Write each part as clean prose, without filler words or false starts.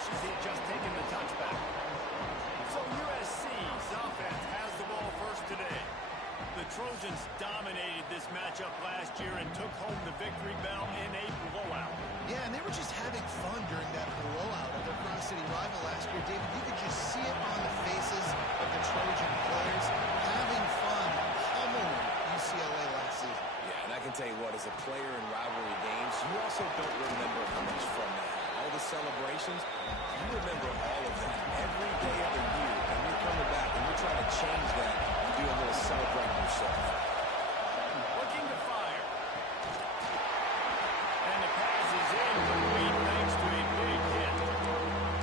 wishes he had just taken the touchback. So USC's offense has the ball first today. The Trojans dominated this matchup last year and took home the victory bell in a blowout. Yeah, and they were just having fun during that blowout of their Cross-City rival last year. David, you could just see it on the faces of the Trojan players having fun, pummeling UCLA last season. Yeah, and I can tell you what, as a player in rivalry games, you also don't remember how much fun they had. All the celebrations, you remember all of that every day of the year, and you're coming back and you're trying to change that. You do a little celebrating yourself. Looking to fire. And the pass is incomplete thanks to a big hit.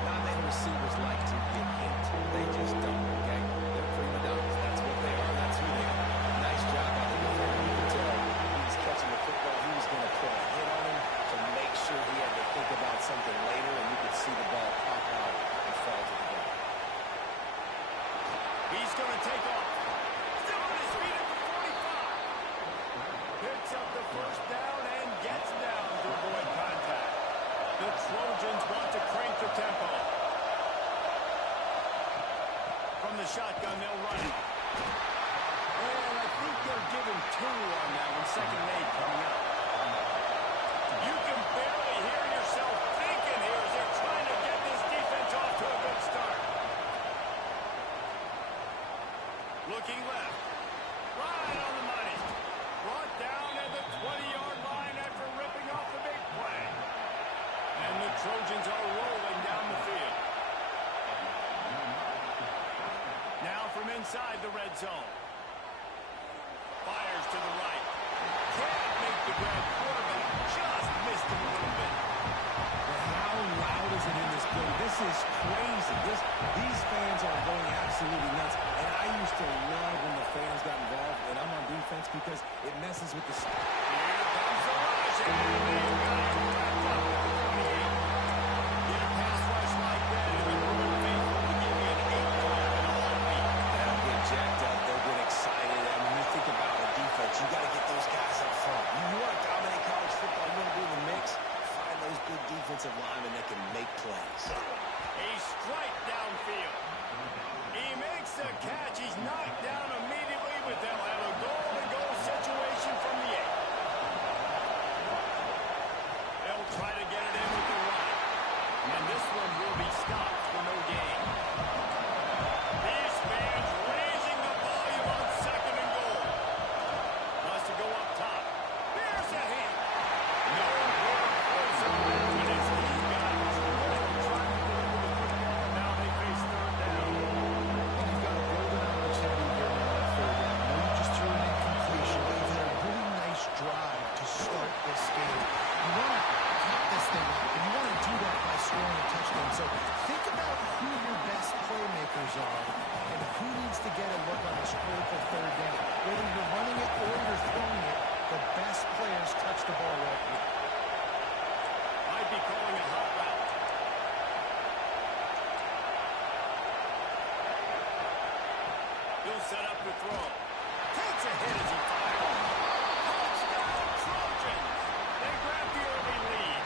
Not many receivers like to get hit. They just don't, okay? They're prima donnas. That's what they are. That's who they are. Nice job by the defender. You can tell he was catching the football. He was going to put a hit on him to make sure he had to think about something later, and you could see the ball pop out and fall to the ground. He's going to take off. Still on his feet at the 45. Picks up the first down and gets down to avoid contact. The Trojans want to crank the tempo. From the shotgun, they'll run it. And I think they're giving two on that one. Second and 8 coming up. You can barely hear yourself thinking here as they're trying to get this defense off to a good start. Looking left. Right on the money. Brought down at the 20-yard line after ripping off the big play. And the Trojans are rolling down the field. Now from inside the red zone. Fires to the right. Can't make the grab. Quarterback just missed him a little bit. How loud is it in this building? This is crazy. These fans are going absolutely nuts. And I used to love when the fans got involved, and I'm on defense because it messes with the... Here comes the rush, and they've got it wrapped up at the 28. Get a pass rush like that, and the Bruin faithful to give you an 8-5 in a heartbeat. They'll get jacked up. They'll get excited. And when you think about the defense, you got to get those guys up front. You want to dominate college football. You want to be in the mix. Find those good defensive linemen that can make plays. A strike downfield. He makes the catch. He's knocked down immediately, but they'll have a goal-to-goal situation from the 8. They'll try to get it in with the run. And this one will be stopped for no gain. These fans raising the volume on second and goal. Wants to go up top. Here's a hit. No more close around it as he got drilled trying to deliver the football. Now they face third down. And you've got a golden opportunity here now on third down. I know you just threw an incompletion, but you've had a really nice drive to start this game. You want to cut this thing up, and you want to do that by scoring a touchdown. So think about who your best playmakers are and who needs to get a look on this critical third down. Whether you're running it or you're throwing it, the best players touch the ball right here. Might be calling a hot route. He'll set up the throw. Takes a hit as he fires. Touchdown, Trojans! They grab the early lead.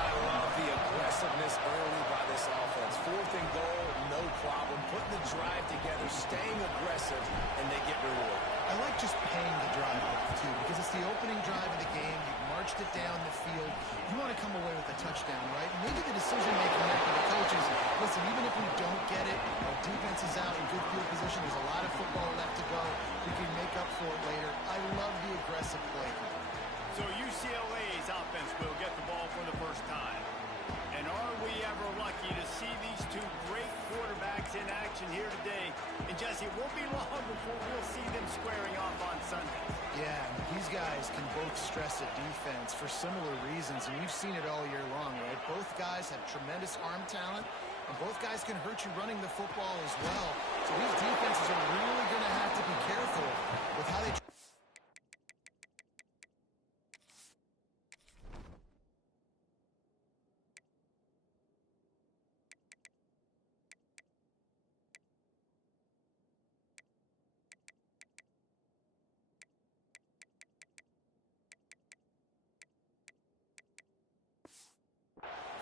I love the aggressiveness early by this offense. Fourth and goal, no problem. Putting the drive together, staying aggressive, and they get rewarded. I like just paying the drive off, too, because it's the opening drive of the game. You've marched it down the field. You want to come away with a touchdown, right? Maybe the decision-making there for the coaches, listen, even if we don't get it, our defense is out in good field position. There's a lot of football left to go. We can make up for it later. I love the aggressive play. So UCLA's offense will get the ball for the first time. And are we ever lucky to see these two great quarterbacks in action here today? And Jesse, it won't be long before we'll see them squaring off on Sunday. Yeah, these guys can both stress a defense for similar reasons, and we've seen it all year long, right? Both guys have tremendous arm talent, and both guys can hurt you running the football as well. So these defenses are really going to have to be careful with how they...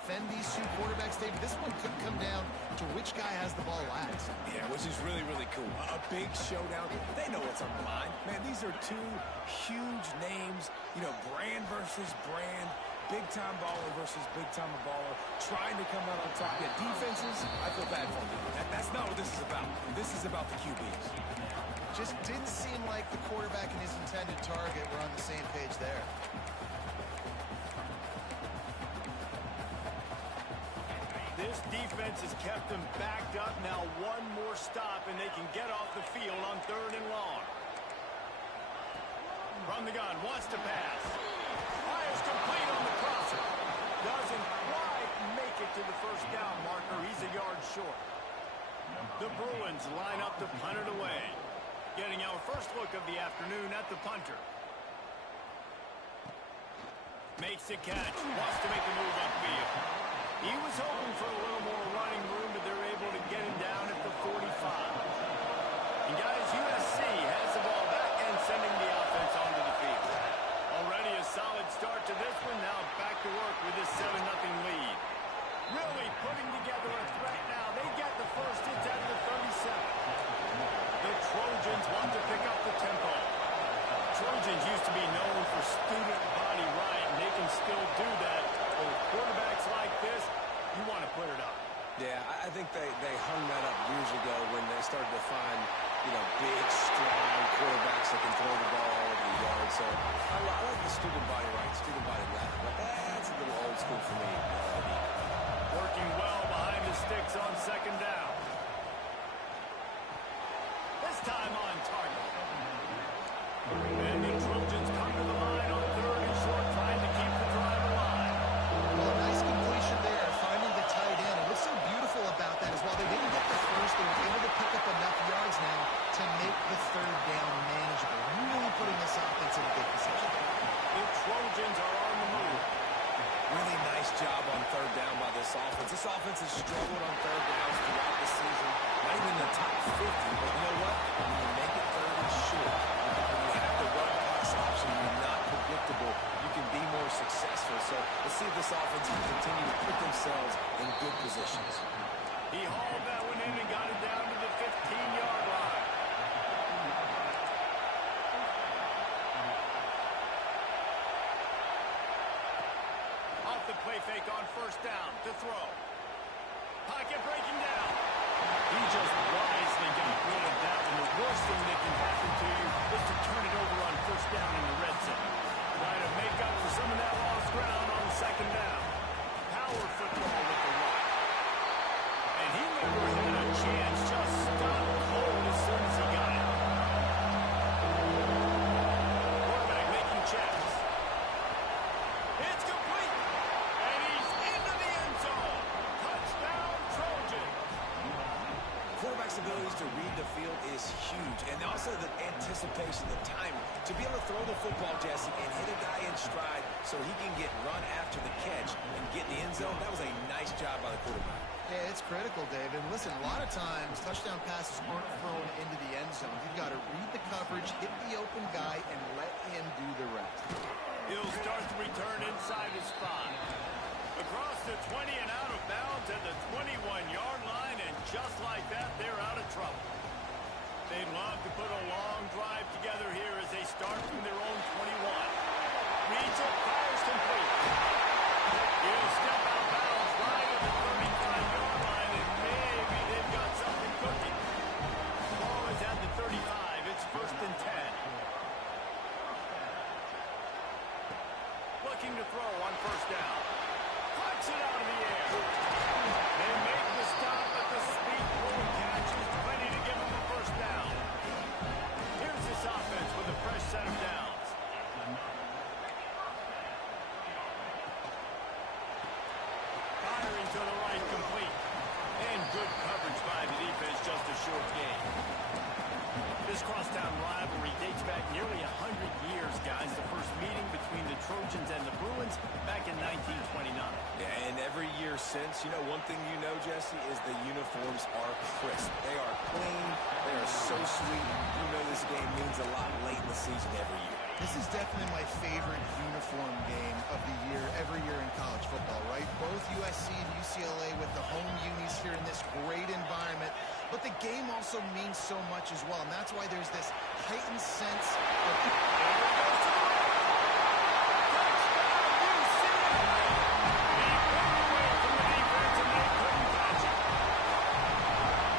defend these two quarterbacks, David, this one could come down to which guy has the ball last. Yeah, which is really, really cool. A big showdown. They know what's on the line. Man, these are two huge names, you know, brand versus brand, big-time baller versus big-time baller, trying to come out on top. Yeah, defenses, I feel bad for them. That's not what this is about. This is about the QBs. Just didn't seem like the quarterback and his intended target were on the same page there. This defense has kept them backed up. Now one more stop, and they can get off the field on 3rd and long. From the gun, wants to pass. Fires complete on the crosser. Doesn't quite make it to the first down marker. He's a yard short. The Bruins line up to punt it away. Getting our first look of the afternoon at the punter. Makes a catch. Wants to make a move upfield. He was hoping for a little more running room, but they're able to get him down at the 45. And guys, USC has the ball back and sending the offense onto the field. Already a solid start to this one. Now back to work with this 7-0 lead. Really putting together a threat now. They get the first. It's at the 37. The Trojans want to pick up the tempo. Trojans used to be known for student body right, and they can still do that. With quarterbacks like this, you want to put it up. Yeah, I think they hung that up years ago when they started to find, you know, big, strong quarterbacks that can throw the ball all over the yard. So I like the student body right, student body left, but that's a little old school for me. Working well behind the sticks on 2nd down. This time on target. And the Trojans come to the line on 3rd and short, trying to keep the drive alive. Well, nice completion there, finding the tight end. And what's so beautiful about that is while they didn't get the first, they were able to pick up enough yards now to make the 3rd down manageable. Really putting this offense in a good position. The Trojans are on the move. Really nice job on 3rd down by this offense. This offense has struggled on 3rd downs throughout the season. Not even in the top 50, but you know what? When you make it 3rd and short, when you have the run pass option, you're not predictable, you can be more successful. So let's see if this offense can continue to put themselves in good positions. He hauled that one in and got it down to the 15-yard line. Off the play fake on 1st down to throw. Pocket breaking down. He just wisely got rid of that one. The worst thing that can happen to you is to turn it over on 1st down in the red zone. Trying to make up for some of that lost ground on 2nd down. Power football with the right. And he never had a chance. Just stopped cold as soon as he got it. Quarterback making checks. It's complete. And he's into the end zone. Touchdown, Trojan. Quarterback's abilities to read the field is huge. And also the anticipation, the timing. To be able to throw the football, Jesse, and hit a guy in stride so he can get run after the catch and get in the end zone, that was a nice job by the quarterback. Yeah, it's critical, David. Listen, a lot of times touchdown passes aren't thrown into the end zone. You've got to read the coverage, hit the open guy, and let him do the rest. He'll start the return inside his 5. Across the 20 and out of bounds at the 21-yard line, and just like that, they're out of trouble. They'd love to put a long drive together here as they start from their own 21. Reads it, fires complete. He'll step out of bounds right at the 35-yard line, and maybe they've got something cooking. The ball is at the 35. It's 1st and 10. Looking to throw on 1st down. Puts it out of the air. back nearly 100 years, guys. The first meeting between the Trojans and the Bruins back in 1929. Yeah, and every year since, you know, one thing you know, Jesse, is the uniforms are crisp. They are clean. They are so sweet. You know this game means a lot late in the season every year. This is definitely my favorite uniform game of the year, every year in college football, right? Both USC and UCLA with the home unis here in this great environment. But the game also means so much as well, and that's why there's this heightened sense of...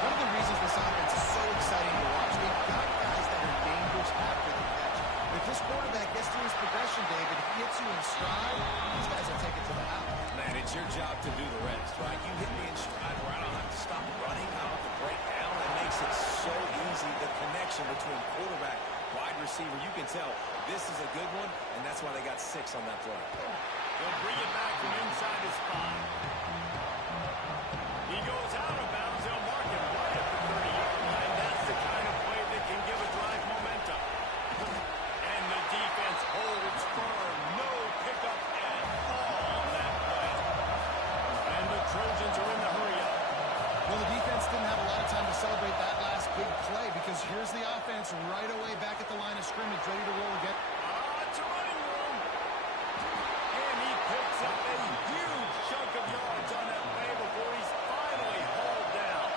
One of the reasons this offense is so exciting to watch, they've got guys that are dangerous after the catch. If this quarterback gets through his progression, David, he hits you in stride, these guys will take it to the house. Man, it's your job to do the rest, right? You hit me in stride where I don't have to stop running. I don't have to break down. It makes it so easy, the connection between quarterback, wide receiver. You can tell this is a good one, and that's why they got 6 on that play. They'll bring it back from inside his 5. He goes out of bounds. They'll mark him right at the 30-yard line. That's the kind of play that can give a drive momentum. And the defense holds firm. No pickup at all on that play. And the Trojans are in the hurry-up. Well, the defense didn't have a lot of time to celebrate that last big play because here's the offense right away back at the line of scrimmage, ready to roll again. It's a running room. And he picks up a huge chunk of yards on that play before he's finally hauled down.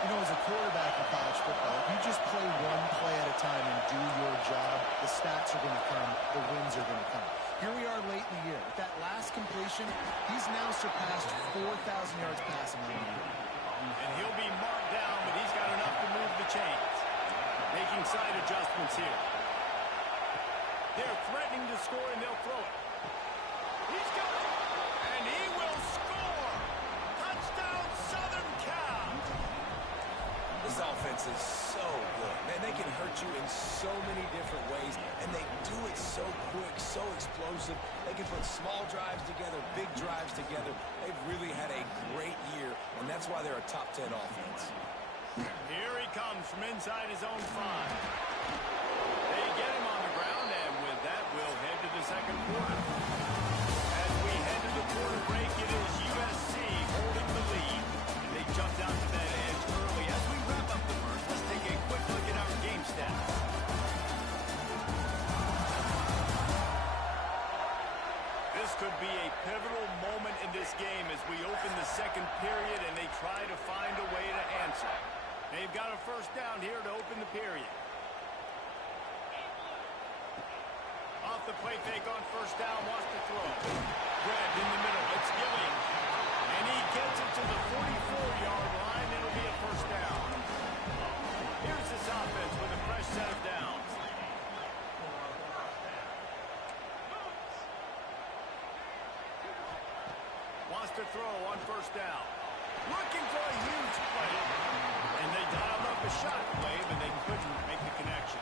You know, as a quarterback in college football, if you just play one play at a time and do your job, the stats are going to come, the wins are going to come. Here we are late in the year. With that last completion, he's now surpassed 4,000 yards passing on the year. And he'll be marked down, but he's got enough to move the chains. Making side adjustments here. They're threatening to score, and they'll throw it. He's got it, and he will score. Touchdown, Southern Cal. This offense is so good. Man, they can hurt you in so many different ways, and they do it so quick, so explosive. They can put small drives together, big drives together. They've really had a great year, and that's why they're a top 10 offense. Here he comes from inside his own 5. They get him on the ground, and with that, we'll head to the second quarter. As we head to the quarter break, it is USC holding the lead. And they jumped out to that edge early. As we wrap up the first, let's take a quick look at our game stats. This could be a pivotal moment in this game as we open the second period and they try to find a way to answer. They've got a first down here to open the period. Off the play fake on first down, wants to throw. Grabbed in the middle, it's Gilliam. And he gets it to the 44-yard line. It'll be a first down. Here's this offense with a fresh set of downs. Wants to throw on first down. Looking for a huge play. And they dialed up a shot play, but they couldn't make the connection.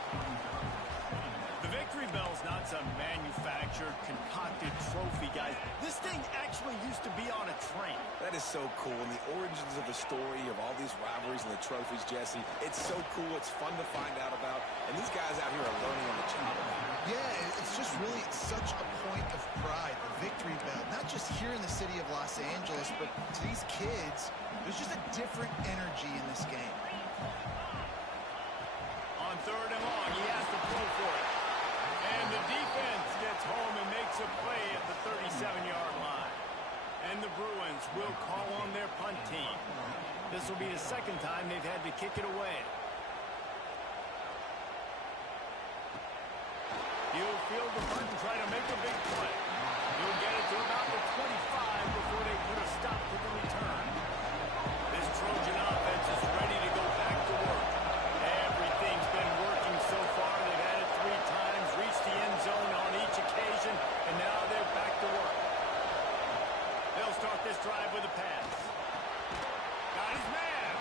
The Victory Bell's not some manufactured, concocted trophy, guys. This thing actually used to be on a train. That is so cool, and the origins of the story of all these rivalries and the trophies, Jesse, it's so cool, it's fun to find out about, and these guys out here are learning on the job about it. Yeah, it's just really such a point of pride, the Victory Bell, not just here in the city of Los Angeles, but to these kids, there's just a different energy in this game. On third and long, he has to throw for it. And the defense gets home and makes a play at the 37-yard line. And the Bruins will call on their punt team. This will be the second time they've had to kick it away. He'll field the punt and try to make a big play. He'll get it to about the 25 before they put a stop to the return. This Trojan offense is ready to go back to work. Everything's been working so far. They've had it 3 times, reached the end zone on each occasion, and now they're back to work. They'll start this drive with a pass. Got his man.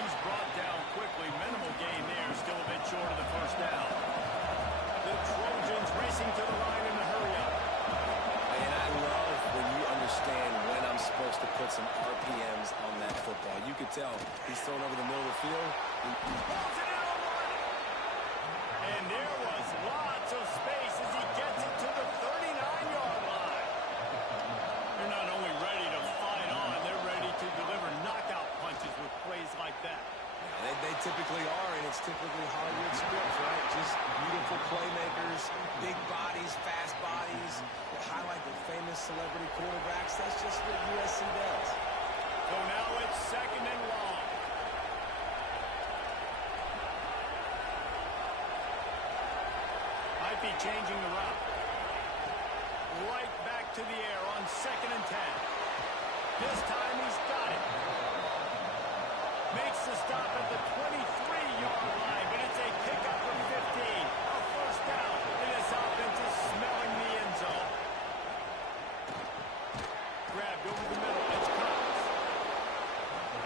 He's brought down quickly. Minimal gain there. Still a bit short of the first down. The Trojans racing to the line in the hurry-up. And I love when you understand when I'm supposed to put some RPMs on that football. You could tell he's thrown over the middle of the field. Balls it in on one. And typically are, and it's typically Hollywood scripts, right? Just beautiful playmakers, big bodies, fast bodies, that highlight the famous celebrity quarterbacks. That's just what USC does. So now it's 2nd and long. Might be changing the route. Right back to the air on 2nd and 10. This time he's got it. Makes the stop at the 23-yard line, but it's a pickup of 15. A first down, and this offense is smelling the end zone. Grabbed over the middle. It's Cox.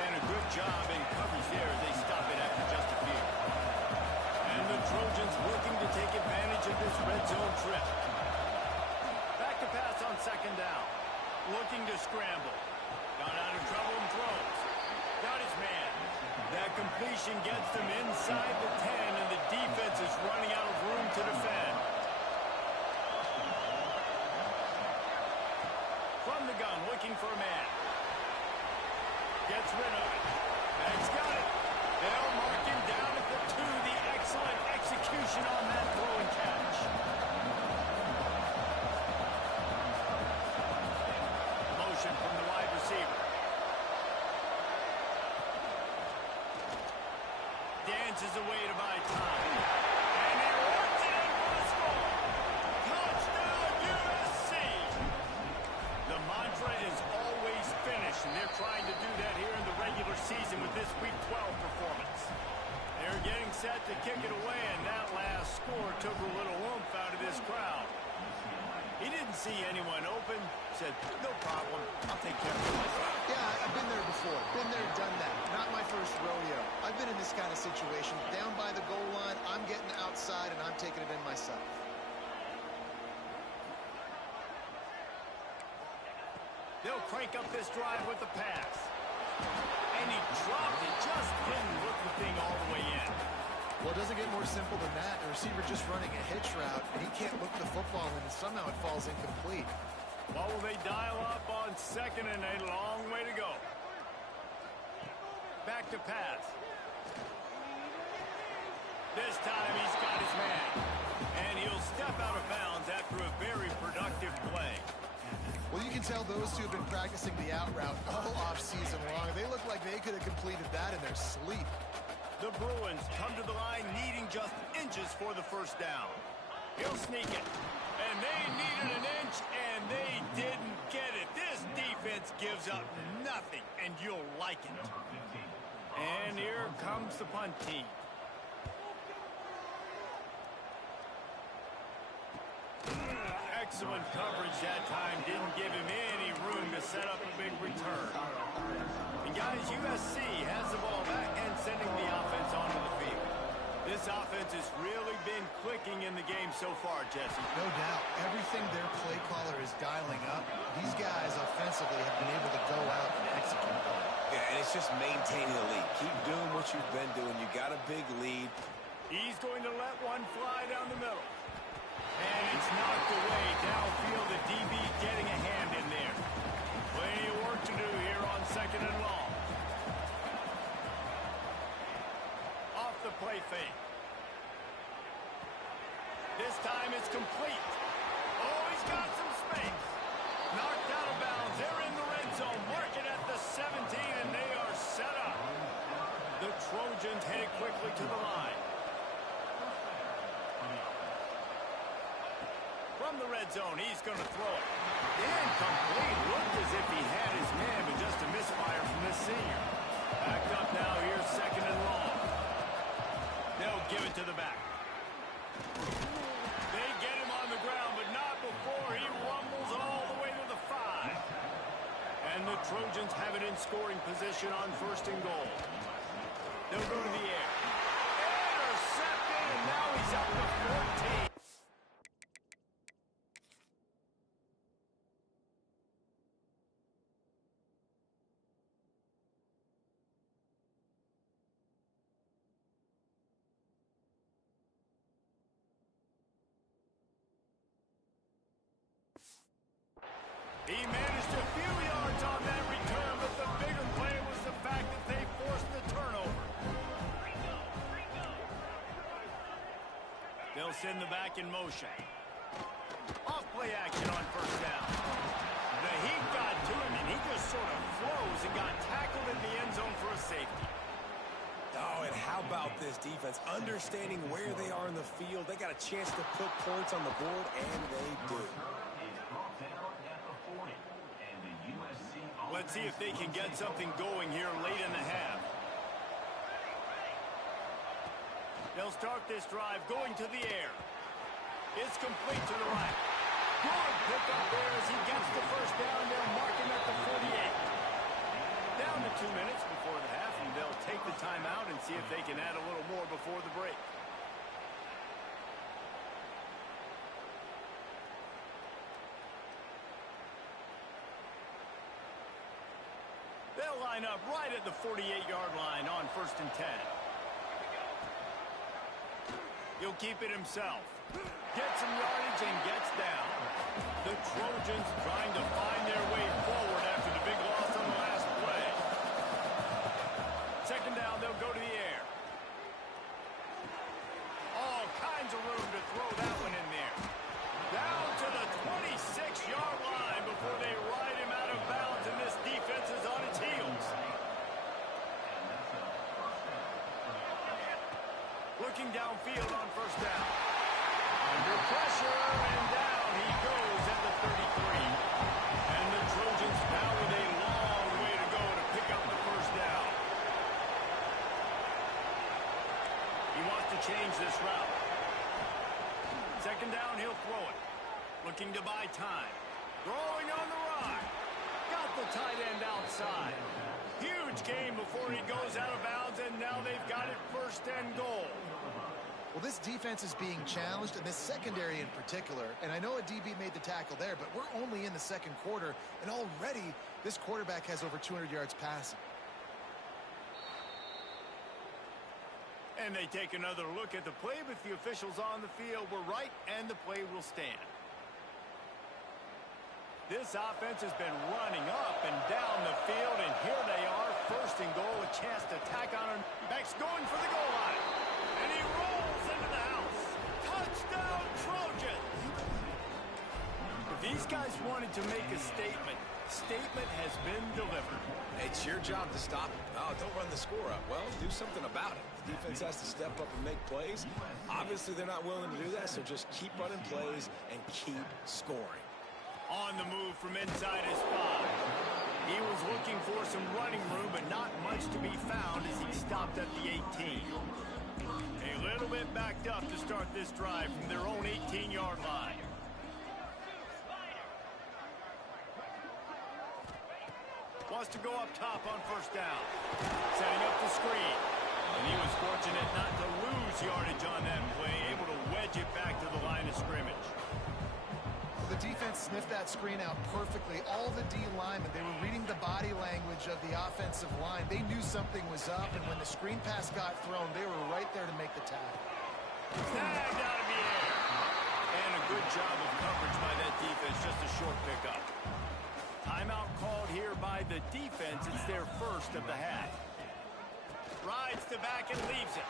And a good job in coverage there as they stop it after just a few. And the Trojans looking to take advantage of this red zone trip. Back to pass on 2nd down. Looking to scramble. Got out of trouble and throws. Got his man. That completion gets them inside the 10, and the defense is running out of room to defend. From the gun, looking for a man. Gets rid of it. And he's got it. They'll mark him down at the 2. The excellent execution on that throw and catch. Motion from the wide receiver. Dances away to buy time. And he runs it in for the score. Touchdown, USC! The mantra is always finish, and they're trying to do that here in the regular season with this Week 12 performance. They're getting set to kick it away, and that last score took a little oomph out of this crowd. He didn't see anyone open, said, no problem, I'll take care of it myself. Yeah, I've been there before. Been there, done that. Not my first rodeo. I've been in this kind of situation. Down by the goal line, I'm getting outside, and I'm taking it in myself. They'll crank up this drive with the pass. And he dropped it, just didn't look the thing all the way in. Well, it doesn't get more simple than that. The receiver just running a hitch route, and he can't look the football in, and somehow it falls incomplete. What will they dial up on 2nd and a long way to go? Back to pass. This time he's got his man. And he'll step out of bounds after a very productive play. Well, you can tell those two have been practicing the out route all off-season long. They look like they could have completed that in their sleep. The Bruins come to the line needing just inches for the first down. He'll sneak it. And they needed an inch, and they didn't get it. This defense gives up nothing, and you'll like it. And here comes the punt team. Excellent coverage that time. Didn't give him any room to set up a big return. And guys, USC has the ball back and sending the offense onto the field. This offense has really been clicking in the game so far, Jesse. No doubt. Everything their play caller is dialing up, these guys offensively have been able to go out and execute on it. Yeah, and it's just maintaining the lead. Keep doing what you've been doing. You got a big lead. He's going to let one fly down the middle. And it's knocked away downfield. The DB getting a hand in there. Plenty of work to do here on 2nd and long. Off the play fake. This time it's complete. Oh, he's got some space. Knocked out of bounds. They're in the red zone. Marking at the 17, and they are set up. The Trojans headed quickly to the line. From the red zone, he's going to throw it. Incomplete. Looked as if he had his man, but just a misfire from this senior. Backed up now here, 2nd and long. They'll give it to the back. They get him on the ground, but not before he rumbles all the way to the 5. And the Trojans have it in scoring position on 1st and goal. They'll go to the air. Intercepted, and now he's up to 14. He managed a few yards on that return, but the bigger play was the fact that they forced the turnover. send the back in motion. Off play action on first down. The heat got to him, and he just sort of froze and got tackled in the end zone for a safety. Oh, and how about this defense? Understanding where they are in the field. They got a chance to put points on the board, and they do. Let's see if they can get something going here late in the half. They'll start this drive going to the air. It's complete to the right. Good pickup there as he gets the first down. They'll mark him at the 48. Down to 2 minutes before the half, and they'll take the timeout and see if they can add a little more before the break. They'll line up right at the 48-yard line on 1st and 10. He'll keep it himself. Gets some yardage and gets down. The Trojans trying to find their way forward after the big loss on the last play. 2nd down, they'll go to the air. All kinds of room to throw that one in there. Down to the 26-yard line before they ride him out of bounds, and this defense is on its heels. Looking downfield on 1st down. Under pressure, and down he goes at the 33. And the Trojans now with a long way to go to pick up the 1st down. He wants to change this route. 2nd down, he'll throw it. Looking to buy time. Throwing on the run. Got the tight end outside. Huge gain before he goes out of bounds, and now they've got it 1st and goal. Well, this defense is being challenged, and this secondary in particular. And I know a DB made the tackle there, but we're only in the 2nd quarter, and already this quarterback has over 200 yards passing. And they take another look at the play, but the officials on the field were right, and the play will stand. This offense has been running up and down the field, and here they are, 1st and goal, a chance to tack on. Beck's going for the goal line, and he rolls into the house. Touchdown, Trojans! If these guys wanted to make a statement has been delivered. It's your job to stop it. Oh, don't run the score up. Well, do something about it. The defense has to step up and make plays. Obviously, they're not willing to do that, so just keep running plays and keep scoring. On the move from inside his 5. He was looking for some running room, but not much to be found as he stopped at the 18. A little bit backed up to start this drive from their own 18-yard line. Wants to go up top on 1st down. Setting up the screen. And he was fortunate not to lose yardage on that play, able to wedge it back to the line of scrimmage. The defense sniffed that screen out perfectly. All the D linemen, they were reading the body language of the offensive line. They knew something was up, and when the screen pass got thrown, they were right there to make the tackle. Tagged out of the air. And a good job of coverage by that defense, just a short pickup. Timeout called here by the defense. It's their 1st of the half. Rides the back and leaves it.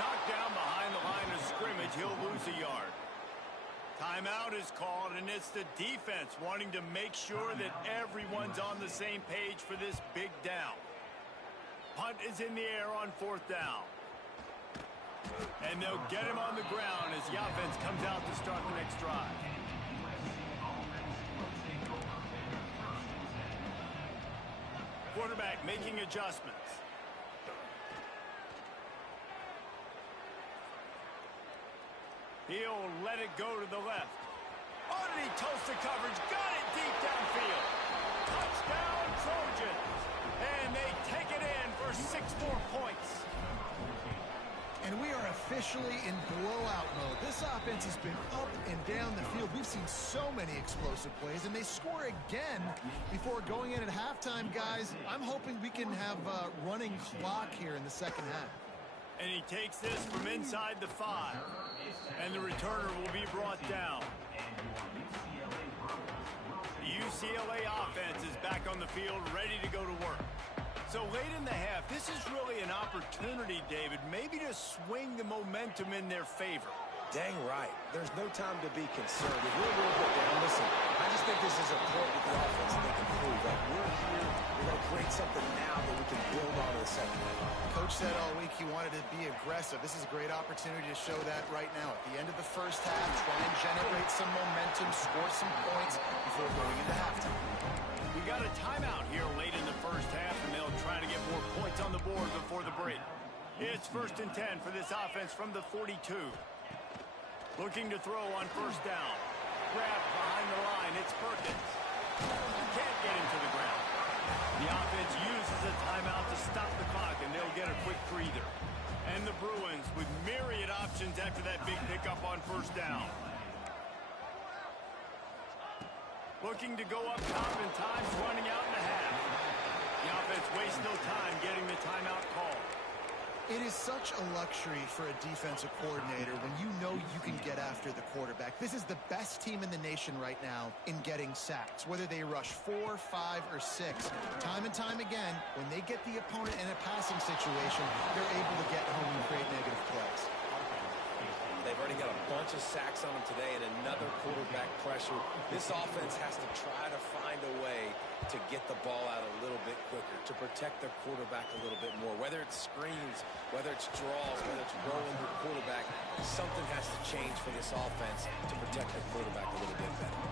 Knocked down behind the line of scrimmage. He'll lose a yard. Timeout is called, and it's the defense wanting to make sure that everyone's on the same page for this big down. Punt is in the air on 4th down. And they'll get him on the ground as the offense comes out to start the next drive. Quarterback making adjustments. He'll let it go to the left. Oh, did he toast the coverage? Got it deep downfield. Touchdown, Trojans. And they take it in for 6 more points. And we are officially in blowout mode. This offense has been up and down the field. We've seen so many explosive plays, and they score again before going in at halftime, guys. I'm hoping we can have a running clock here in the 2nd half. And he takes this from inside the 5. And the returner will be brought down. The UCLA offense is back on the field, ready to go to work. So late in the half, this is really an opportunity, David, maybe to swing the momentum in their favor. Dang right. There's no time to be concerned. If we're a little bit down, listen, I just think this is a point with the offense that they can prove. Like, we're here, we're going to create something now that we can build on in the second half. Coach said all week he wanted to be aggressive. This is a great opportunity to show that right now. At the end of the first half, try and generate some momentum, score some points before going into halftime. We got a timeout here late in the first half, and they'll try to get more points on the board before the break. It's 1st and 10 for this offense from the 42. Looking to throw on first down. Grabbed behind the line. It's Perkins. Can't get him to the ground. The offense uses a timeout to stop the clock, and they'll get a quick breather. And the Bruins with myriad options after that big pickup on first down. Looking to go up top, and time's running out in the half. The offense wastes no time getting the timeout call. It is such a luxury for a defensive coordinator when you know you can get after the quarterback. This is the best team in the nation right now in getting sacks, whether they rush 4, 5, or 6. Time and time again, when they get the opponent in a passing situation, they're able to get home and create negative plays. They've already got a bunch of sacks on them today and another quarterback pressure. This offense has to try to find a way to get the ball out a little bit quicker, to protect their quarterback a little bit more. Whether it's screens, whether it's draws, whether it's rolling your quarterback, something has to change for this offense to protect their quarterback a little bit better.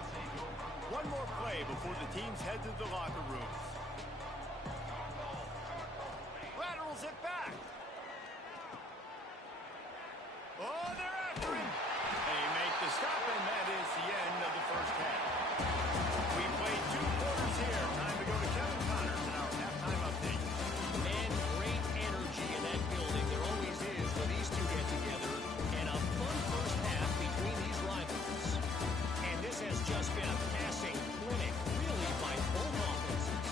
One more play before the teams head to the locker rooms. Laterals it back. Oh, they're after him. They make the stop, and that is the end of the first half. We played 2 quarters here. Time to go to Kevin Connors in our halftime update. Man, great energy in that building. There always is when these two get together. And a fun first half between these rivals. And this has just been a passing clinic, really, by both offenses.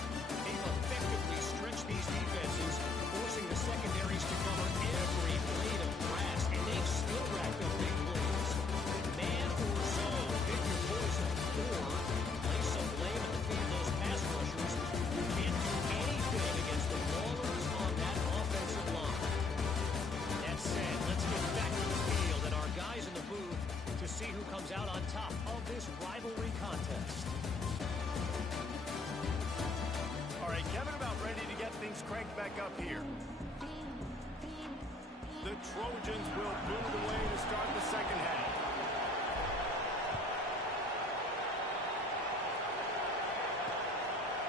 They've effectively stretched these defenses, forcing the secondaries to cover every blade of grass. And they've still racked up big plays. Man or zone, pick your poison. Or place some blame at the feet of those pass rushers who can't do anything against the ballers on that offensive line. That said, let's get back to the field and our guys in the booth to see who comes out on top of this rivalry contest. All right, Kevin, about ready to get things cranked back up here. The Trojans will boot away to start the second half.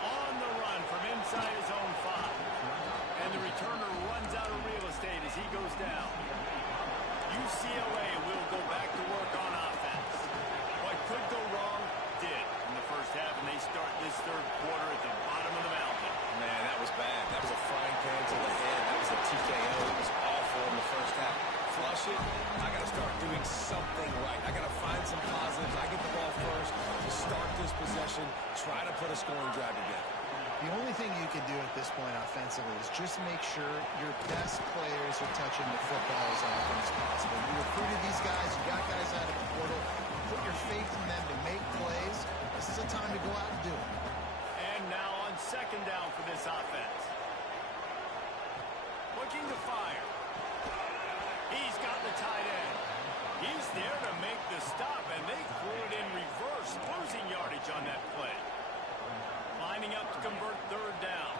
On the run from inside his own 5. And the returner runs out of real estate as he goes down. UCLA will go back to work on offense. What could go wrong did in the first half, and they start this third quarter at the bottom of the mountain. Man, that was bad. That was a frying pan to the head. That was a TKO. It was awful in the first half. Flush it. I got to start doing something right. I got to find some positives. I get the ball first to start this possession, try to put a scoring drive together. The only thing you can do at this point offensively is just make sure your best players are touching the football as often as possible. You recruited these guys, you got guys out of the portal, put your faith in them to make plays. This is a time to go out and do it. And now on second down for this offense. Looking to fire. He's got the tight end. He's there to make the stop, and they threw it in reverse, losing yardage on that play. Lining up to convert third down.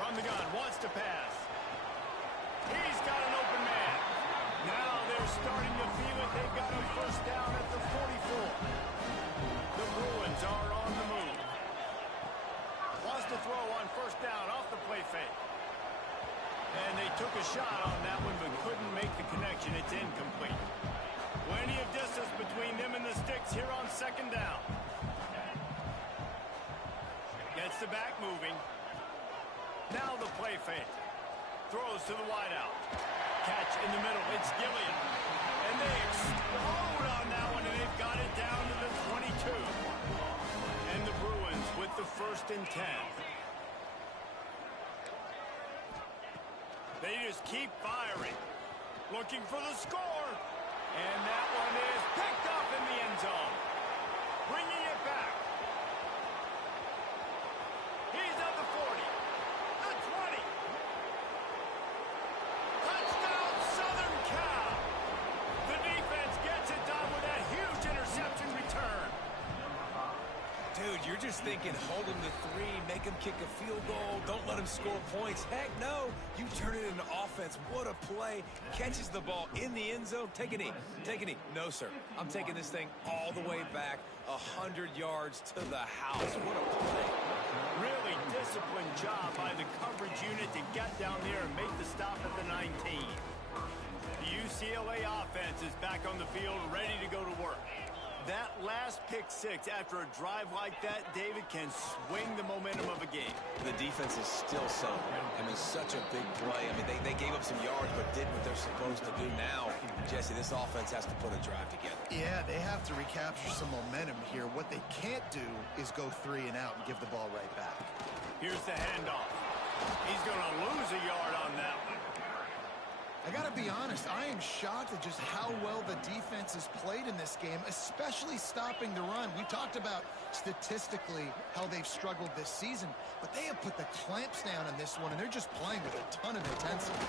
From the gun, wants to pass. He's got an open man. Now they're starting to feel it. They've got a first down at the 44. The Bruins are on the move. Wants to throw on first down off the play fake. And they took a shot on that one but couldn't make the connection. It's incomplete. Plenty of distance between them and the sticks here on second down. Gets the back moving. Now the play fake. Throws to the wideout. Catch in the middle. It's Gilliam. And they explode on that one, and they've got it down to the 22. And the Bruins with the 1st and 10. They just keep firing. Looking for the score. And that one is picked up in the end zone. Bringing it back. He's at the 40. The 20. Touchdown, Southern Cal. The defense thinking hold them to 3, make them kick a field goal, don't let them score points. Heck no, you turn it into offense. What a play. Catches the ball in the end zone. Take a knee. Take a knee. No, sir. I'm taking this thing all the way back 100 yards to the house. What a play. Really disciplined job by the coverage unit to get down there and make the stop at the 19. The UCLA offense is back on the field, ready to go to work. That last pick six after a drive like that, David, can swing the momentum of a game. The defense is still sound. I mean, such a big play. I mean, they gave up some yards, but did what they're supposed to do. Now, Jesse, this offense has to put a drive together. Yeah, they have to recapture some momentum here. What they can't do is go 3 and out and give the ball right back. Here's the handoff. He's going to lose a yard on that one. I got to be honest, I am shocked at just how well the defense has played in this game, especially stopping the run. We talked about statistically how they've struggled this season, but they have put the clamps down on this one, and they're just playing with a ton of intensity.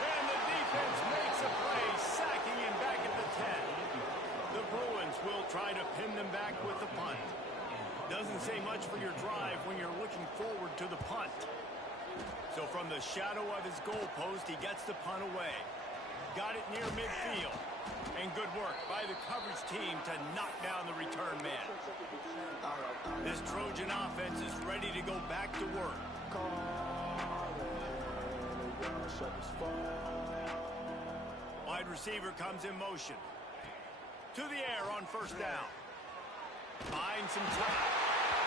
And the defense makes a play, sacking him back at the 10. The Bruins will try to pin them back with the punt. Doesn't say much for your drive when you're looking forward to the punt. So from the shadow of his goalpost, he gets the punt away. Got it near midfield. And good work by the coverage team to knock down the return man. This Trojan offense is ready to go back to work. Wide receiver comes in motion. To the air on first down. Finds some time.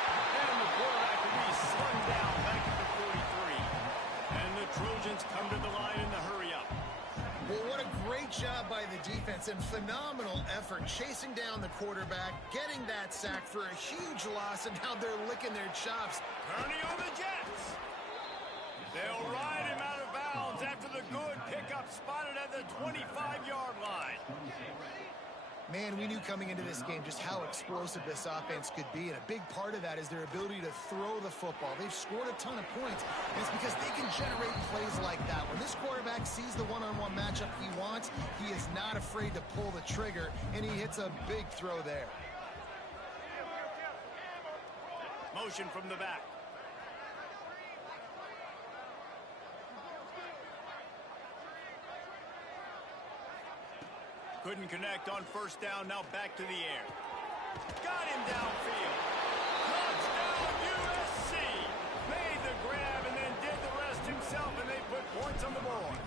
And the quarterback will be slung down back at the 43. And the Trojans come to the line in the hurry-up. Well, what a great job by the defense and phenomenal effort chasing down the quarterback, getting that sack for a huge loss, and now they're licking their chops. Turning on the Jets. They'll ride him out of bounds after the good pickup spotted at the 25-yard line. Man, we knew coming into this game just how explosive this offense could be, and a big part of that is their ability to throw the football. They've scored a ton of points, and it's because they can generate plays like that. When this quarterback sees the one-on-one matchup he wants, he is not afraid to pull the trigger, and he hits a big throw there. Motion from the back. Couldn't connect on first down, now back to the air. Got him downfield. Touchdown USC! Made the grab and then did the rest himself, and they put points on the board.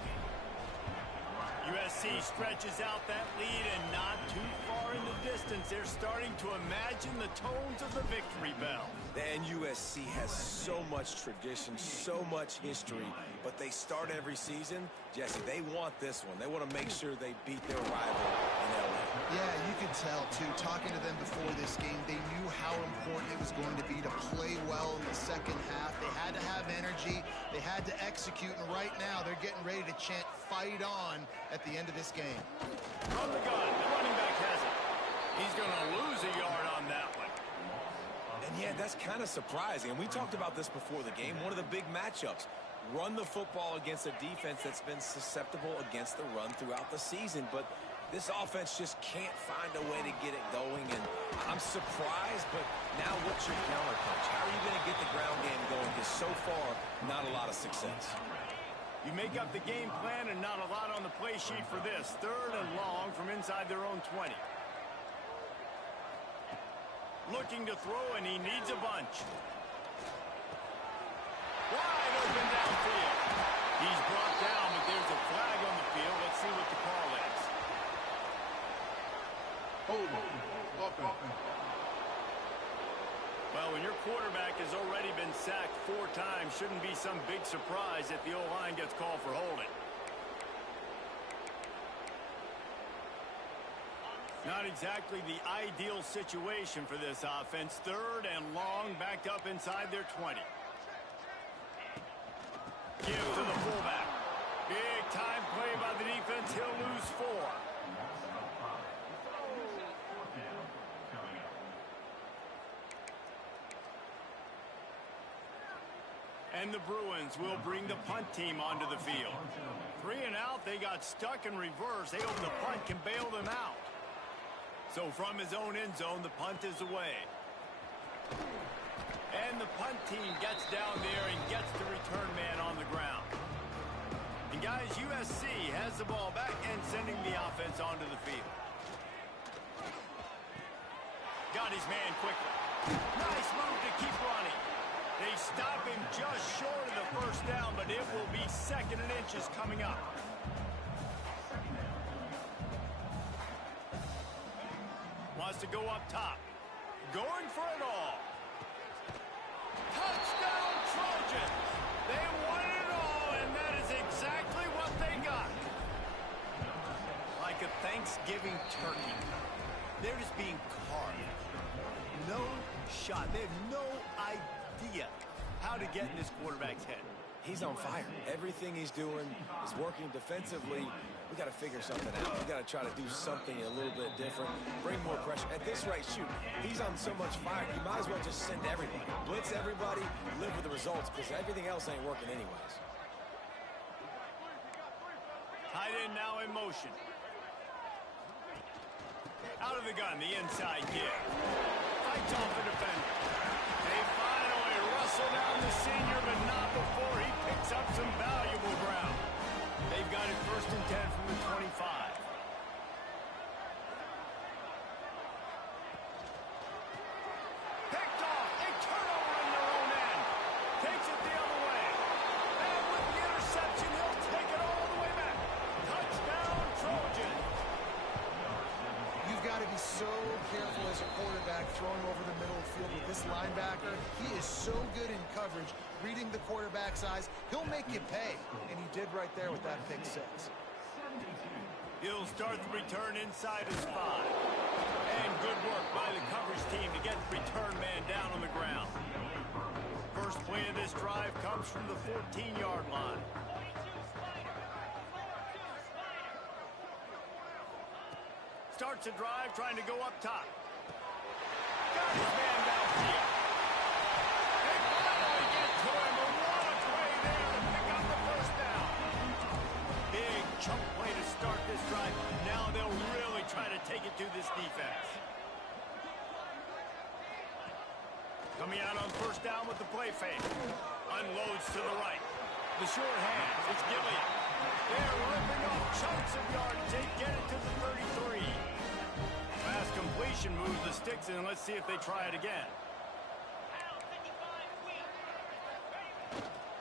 USC stretches out that lead, and not too far in the distance, they're starting to imagine the tones of the victory bell. And USC has so much tradition, so much history, but they start every season. Jesse, they want this one. They want to make sure they beat their rival in LA. Yeah, you could tell, too. Talking to them before this game, they knew how important it was going to be to play well in the second half. They had to have energy. They had to execute, and right now they're getting ready to chant "Fight on" at the end of this game. From the gun, the running back has it. He's going to lose a yard on that one. And yeah, that's kind of surprising. And we talked about this before the game. One of the big matchups. Run the football against a defense that's been susceptible against the run throughout the season. But this offense just can't find a way to get it going. And I'm surprised, but now what's your counterpunch? How are you going to get the ground game going? Because so far, not a lot of success. You make up the game plan and not a lot on the play sheet for this. Third and long from inside their own 20. Looking to throw, and he needs a bunch. Wide open downfield. He's brought down, but there's a flag on the field. Let's see what the call is. Well, when your quarterback has already been sacked 4 times, shouldn't be some big surprise if the O-line gets called for holding. Not exactly the ideal situation for this offense. Third and long, backed up inside their 20. Give to the fullback. Big time play by the defense. He'll lose 4. And the Bruins will bring the punt team onto the field. 3 and out, they got stuck in reverse. They hope the punt can bail them out. So from his own end zone, the punt is away. And the punt team gets down there and gets the return man on the ground. And guys, USC has the ball back and sending the offense onto the field. Got his man quickly. Nice move to keep running. They stop him just short of the first down, but it will be 2nd and inches coming up. Wants to go up top. Going for it all. Touchdown Trojans! They won it all, and that is exactly what they got. Like a Thanksgiving turkey. They're just being carved. No shot. They have no idea how to get in this quarterback's head. He's on fire. Everything he's doing is working defensively. We got to figure something out. We got to try to do something a little bit different. Bring more pressure. At this rate, shoot, he's on so much fire. You might as well just send everybody. Blitz everybody, live with the results, because everything else ain't working anyways. Tight end now in motion. Out of the gun, the inside give. Fights off the defender. They finally wrestle down the senior, but not before he picks up some valuable ground. They've got it 1st and 10 from the 25. Picked off. A turnover in their own end. Takes it the other way. And with the interception, he'll take it all the way back. Touchdown, Trojans. You've got to be so careful as a quarterback throwing over the middle of the field with this linebacker. He is so good in coverage, reading the quarterback's eyes. He'll make you pay, and he did right there with that pick 6. He'll start the return inside his 5. And good work by the coverage team to get the return man down on the ground. First play of this drive comes from the 14-yard line. Starts a drive trying to go up top. Got his man downfield. They finally get to him, but what a play there to pick up the first down. Big chunk play to start this drive. Now they'll really try to take it to this defense. Coming out on first down with the play fake. Unloads to the right. The short hands, it's Gilliam. They're ripping off chunks of yardage. They get it to the 33. Fast completion moves the sticks in. Let's see if they try it again.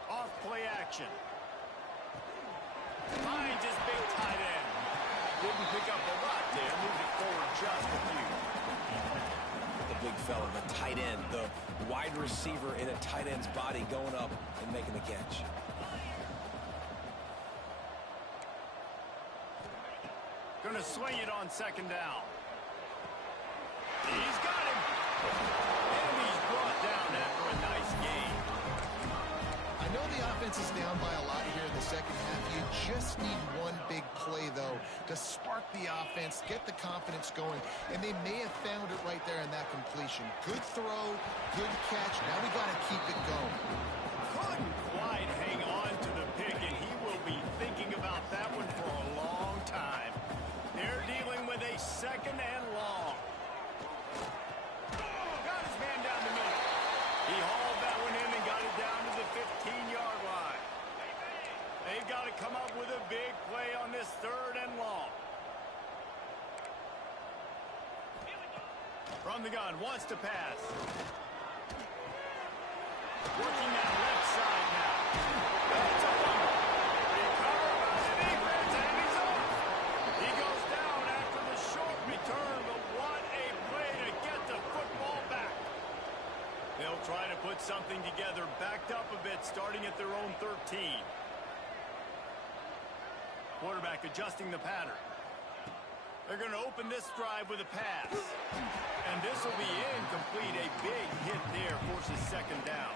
Off play action. Finds his big tight end. Didn't pick up a lot there. Moved it forward just a few. The big fella, the tight end, the wide receiver in a tight end's body going up and making the catch. Gonna swing it on 2nd down. He's got him. And he's brought down after a nice gain. I know the offense is down by a lot here in the second half. You just need one big play, though, to spark the offense, get the confidence going, and they may have found it right there in that completion. Good throw, good catch. Now we got to keep it going. Couldn't quite hang on to the pick, and he will be thinking about that one for a long time. They're dealing with a 2nd and long. Got his man down the middle. He hauled that one in and got it down to the 15-yard line. They've got to come up with a big play on this 3rd and long. From the gun, wants to pass. Working that left side now. That's a fumble. Recovered by the defense, and he's off. He goes down after the short return, but what a play to get the football back. They'll try to put something together, backed up a bit, starting at their own 13. Quarterback adjusting the pattern. They're going to open this drive with a pass. And this will be incomplete. A big hit there forces 2nd down.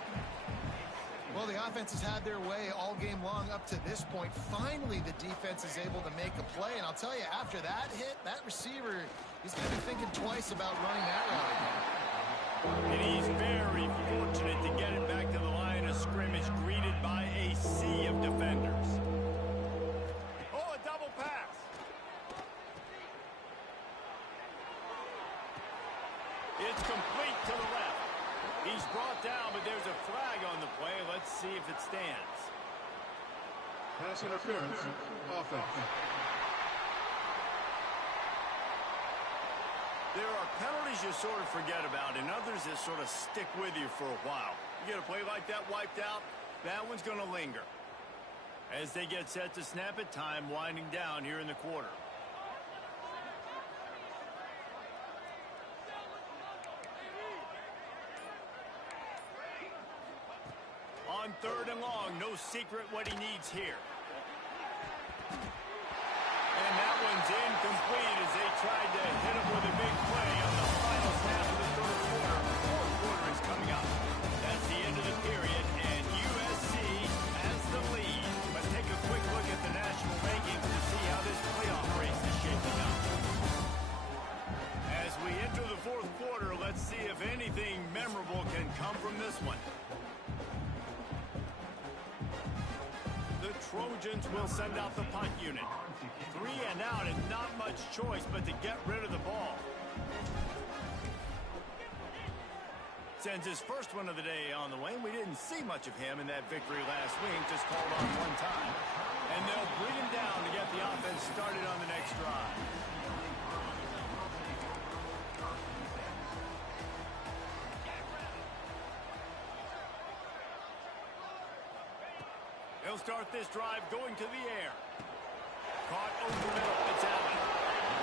Well, the offense has had their way all game long up to this point. Finally, the defense is able to make a play. And I'll tell you, after that hit, that receiver, he's going to be thinking twice about running that route. And he's very fortunate to get it back to the line of scrimmage, greeted by a sea of defenders. Oh, a double pass. It's complete to the left. He's brought down see if it stands. Pass interference, offense. There are penalties you sort of forget about and others that sort of stick with you for a while. You get a play like that wiped out, that one's going to linger. As they get set to snap it, time winding down here in the quarter. On 3rd and long, no secret what he needs here. And that one's incomplete as they tried to hit him with a big play on the final snap of the 3rd quarter. 4th quarter is coming up. That's the end of the period, and USC has the lead. Let's take a quick look at the national rankings to see how this playoff race is shaping up. As we enter the 4th quarter, let's see if anything memorable can come from this one. The Trojans will send out the punt unit. 3 and out and not much choice but to get rid of the ball. Sends his first one of the day on the way. We didn't see much of him in that victory last week, just called on one time. And they'll bring him down to get the offense started on the next drive. They'll start this drive going to the air. Caught over the middle. It's Allen.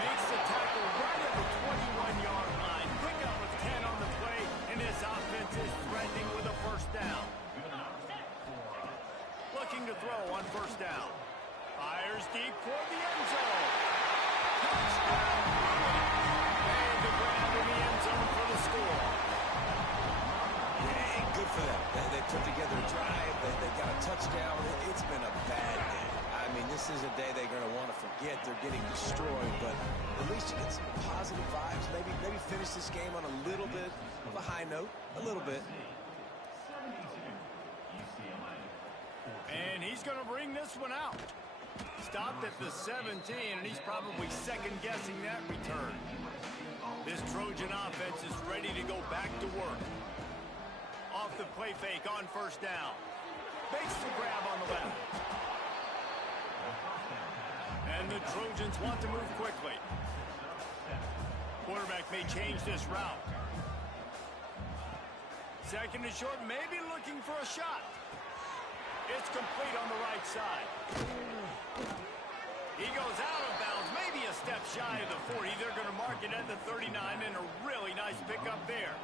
Makes the tackle right at the 21-yard line. Pick up of 10 on the play, and this offense is threatening with a first down. Looking to throw on first down. Fires deep toward the end zone. Touchdown! And the grab in the end zone for the score. Hey, good for them. They put together a drive. They got a touchdown. It's been a bad day. I mean, this is a day they're going to want to forget. They're getting destroyed, but at least you get some positive vibes. Maybe finish this game on a little bit of a high note. A little bit. And he's going to bring this one out. Stopped at the 17, and he's probably second-guessing that return. This Trojan offense is ready to go back to work. Off the play fake on first down. Makes the grab on the left. And the Trojans want to move quickly. Quarterback may change this route. Second and short, maybe looking for a shot. It's complete on the right side. He goes out of bounds, maybe a step shy of the 40. They're going to mark it at the 39, and a really nice pickup there.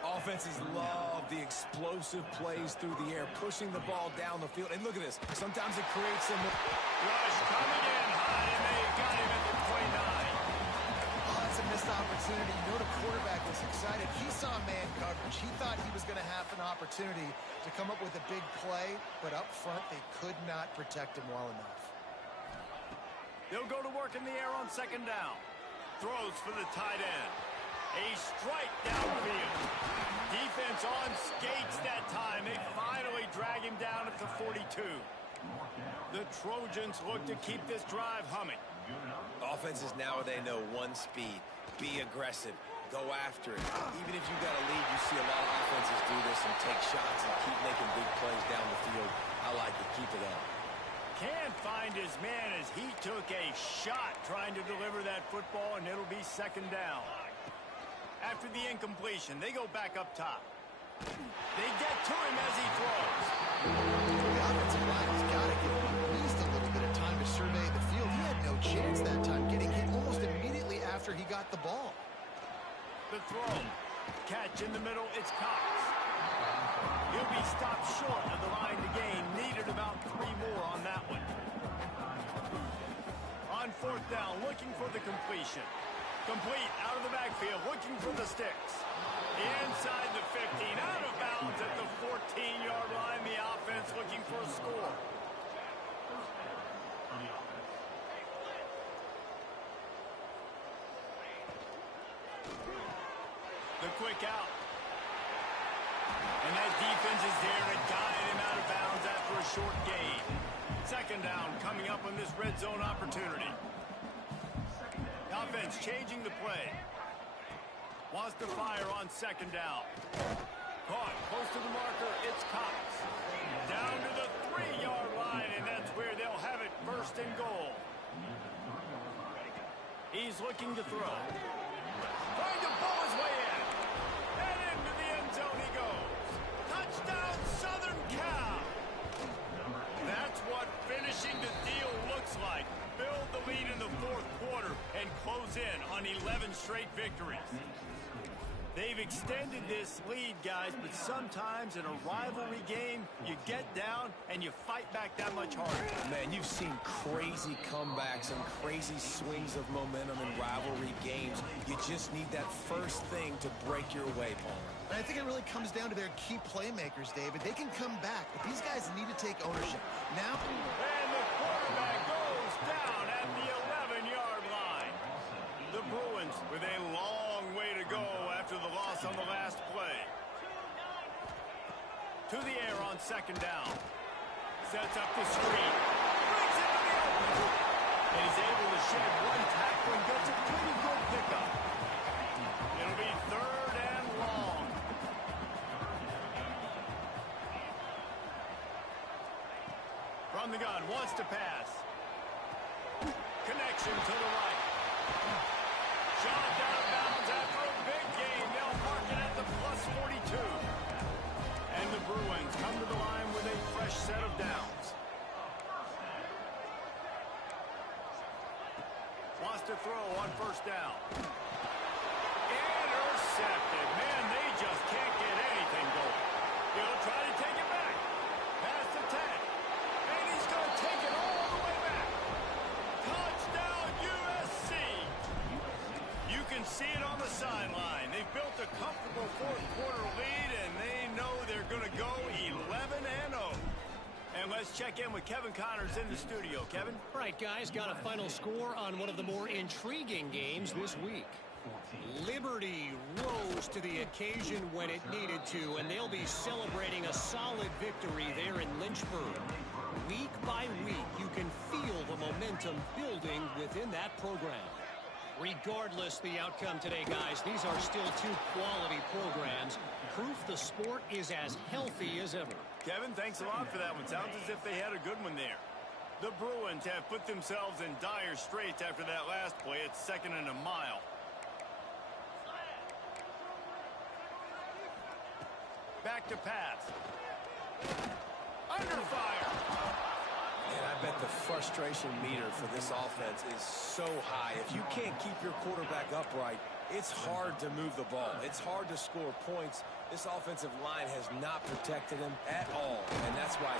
Offenses love the explosive plays through the air, pushing the ball down the field. And look at this. Sometimes it creates some... Rush coming in high, and they got him at the 29. Oh, that's a missed opportunity. You know the quarterback was excited. He saw man coverage. He thought he was going to have an opportunity to come up with a big play, but up front they could not protect him well enough. They'll go to work in the air on second down. Throws for the tight end. A strike downfield. Defense on skates that time. They finally drag him down at the 42. The Trojans look to keep this drive humming. Offenses nowadays know one speed. Be aggressive. Go after it. Even if you got a lead, you see a lot of offenses do this and take shots and keep making big plays down the field. I like it. Keep it up. Can't find his man as he took a shot trying to deliver that football, and it'll be second down. After the incompletion, they go back up top. They get to him as he throws. The offensive line has got to give him at least a little bit of time to survey the field. He had no chance that time, getting hit almost immediately after he got the ball. The throw. Catch in the middle, it's Cox. He'll be stopped short of the line to gain. Needed about 3 more on that one. On fourth down, looking for the completion. Complete, out of the backfield, looking for the sticks. Inside the 15, out of bounds at the 14-yard line. The offense looking for a score. The quick out. And that defense is there and got him out of bounds after a short gain. Second down coming up on this red zone opportunity. The offense changing the play. Wants to fire on second down. Caught close to the marker. It's Cox. Down to the 3-yard line, and that's where they'll have it, first and goal. He's looking to throw. Trying to pull his way in. And into the end zone he goes. Touchdown, Southern Cal. That's what finishing the deal looks like. Build the lead in the fourth quarter and close in on 11 straight victories. They've extended this lead, guys, but sometimes in a rivalry game, you get down and you fight back that much harder. Man, you've seen crazy comebacks and crazy swings of momentum in rivalry games. You just need that first thing to break your way, Paul. And I think it really comes down to their key playmakers, David. They can come back, but these guys need to take ownership. Now, And the quarterback goes down at the 11-yard line. The Bruins with a long way to go after the loss on the last play. To the air on second down. Sets up the screen. Brings it to the open. And he's able to shed one tackle and gets a pretty good pickup. It'll be third and long. From the gun, wants to pass. Connection to the right. Shot out of bounds after a big game. They'll mark it at the plus 42. And the Bruins come to the line with a fresh set of downs. Wants to throw on first down. Intercepted. Man, they just can't get anything going. He'll try to take it back. Pass to 10. And he's going to take it all the way back. Touchdown, USC. You can see it on the sideline. They've built a comfortable fourth quarter lead, and they know they're going to go 11-0. And let's check in with Kevin Connors in the studio. Kevin? All right, guys, got a final score on one of the more intriguing games this week. Liberty rose to the occasion when it needed to, and they'll be celebrating a solid victory there in Lynchburg. Week by week, you can feel the momentum building within that program. Regardless the outcome today, guys, these are still two quality programs. Proof the sport is as healthy as ever. Kevin, thanks a lot for that one. Sounds as if they had a good one there. The Bruins have put themselves in dire straits after that last play. It's second and a mile. Back to pass. Under fire. And I bet the frustration meter for this offense is so high. If you can't keep your quarterback upright, it's hard to move the ball. It's hard to score points. This offensive line has not protected him at all, and that's why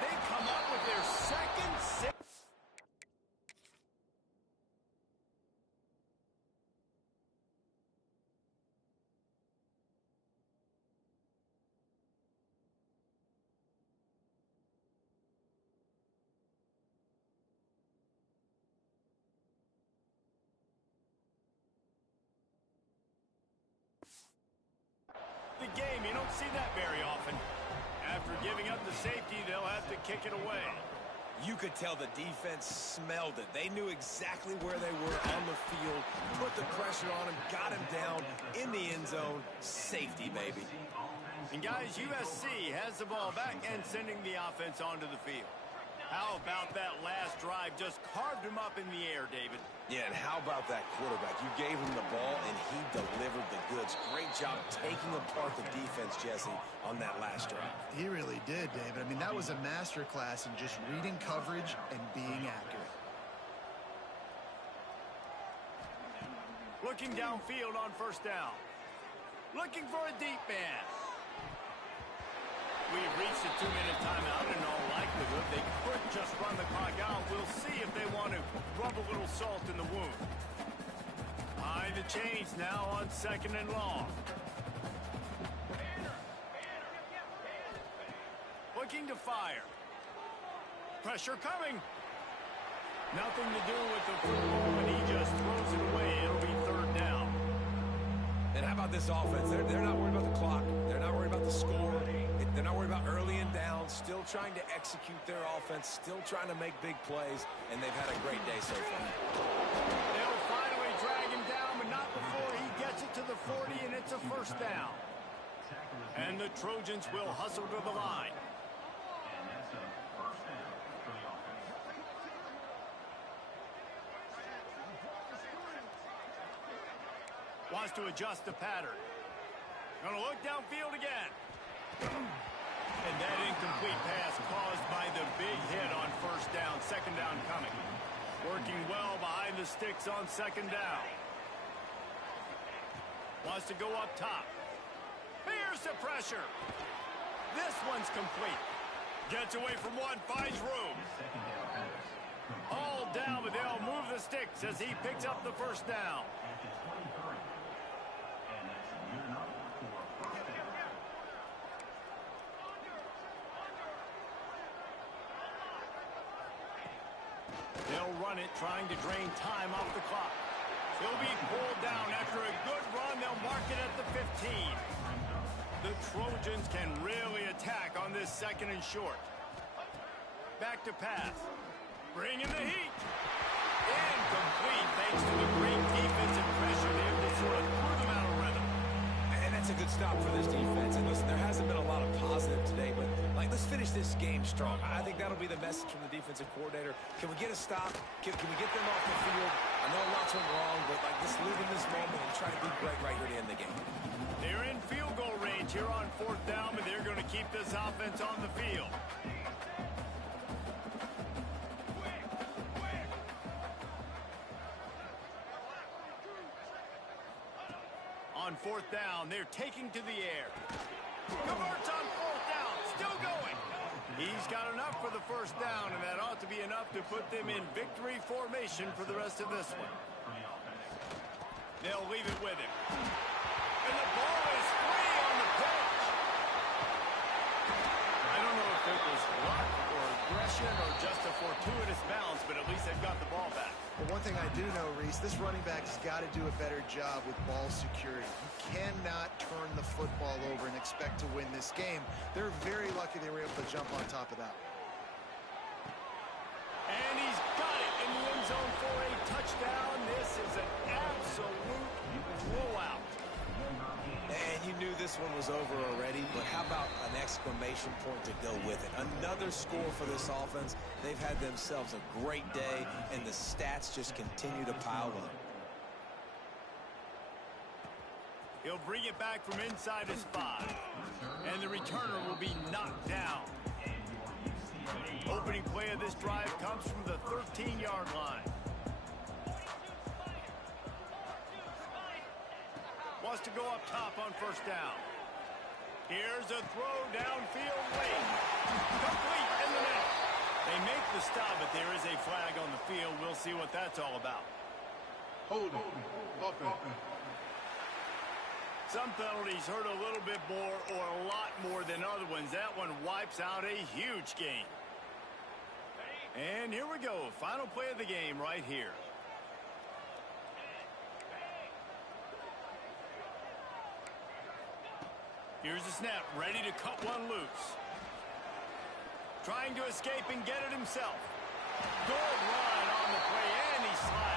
They come up with their second six. The game, you don't see that very often. After giving up the safety, they'll have to kick it away. you could tell the defense smelled it. They knew exactly where they were on the field, put the pressure on him, got him down in the end zone. Safety, baby. And guys, USC has the ball back and sending the offense onto the field. How about that last drive? Just carved him up in the air, David. Yeah, and how about that quarterback? You gave him the ball, and he delivered the goods. Great job taking apart the defense, Jesse, on that last drive. He really did, David. I mean, that was a masterclass in just reading coverage and being accurate. Looking downfield on first down. Looking for a deep man. We've reached a 2-minute timeout. In all likelihood, they could just run the clock out. We'll see if they want to rub a little salt in the wound. High the chains now on second and long. Looking to fire. Pressure coming. Nothing to do with the football, and he just throws it away. It'll be third down. And how about this offense? They're not worried about the clock. They're not worried about the score. They're not worried about early and down. Still trying to execute their offense. Still trying to make big plays. And they've had a great day so far. They'll finally drag him down, but not before he gets it to the 40, and it's a first down. And the Trojans will hustle to the line. Wants to adjust the pattern. Gonna look downfield again. And that incomplete pass caused by the big hit on first down. Second down coming. Working well behind the sticks on second down. Wants to go up top. Here's the pressure. This one's complete. Gets away from one, finds room. All down, but they'll move the sticks as he picks up the first down. They'll run it, trying to drain time off the clock. He'll be pulled down after a good run. They'll mark it at the 15. The Trojans can really attack on this second and short. Back to pass. Bringing the heat. Incomplete thanks to the great defensive pressure there that sort of threw them out of rhythm. And that's a good stop for this defense. And listen, there hasn't been a lot of positive today, but let's finish this game strong. I think that'll be the message from the defensive coordinator. Can we get a stop? Can we get them off the field? I know lots went wrong, but let's live in this moment and try to be great right here to end the game. They're in field goal range here on fourth down, but they're going to keep this offense on the field. On fourth down, they're taking to the air. Converts on fourth down, still going. He's got enough for the first down, and that ought to be enough to put them in victory formation for the rest of this one. They'll leave it with him. And the ball is free on the pitch. I don't know if it was luck or aggression or just a fortuitous bounce, but at least they've got the ball back. But one thing I do know, Reese, this running back has got to do a better job with ball security. You cannot turn the football over and expect to win this game. They're very lucky they were able to jump on top of that. And he's got it in the end zone for a touchdown. This is an absolute blowout. And you knew this one was over already, but how about an exclamation point to go with it? Another score for this offense. They've had themselves a great day, and the stats just continue to pile up. He'll bring it back from inside his 5. And the returner will be knocked down. Opening play of this drive comes from the 13-yard line. Wants to go up top on first down. Here's a throw downfield late. Complete in the middle. They make the stop, but there is a flag on the field. We'll see what that's all about. Holding. Offense. Some penalties hurt a little bit more or a lot more than other ones. That one wipes out a huge game. And here we go. Final play of the game right here. Here's the snap, ready to cut one loose. Trying to escape and get it himself. Good run on the play, and he slides.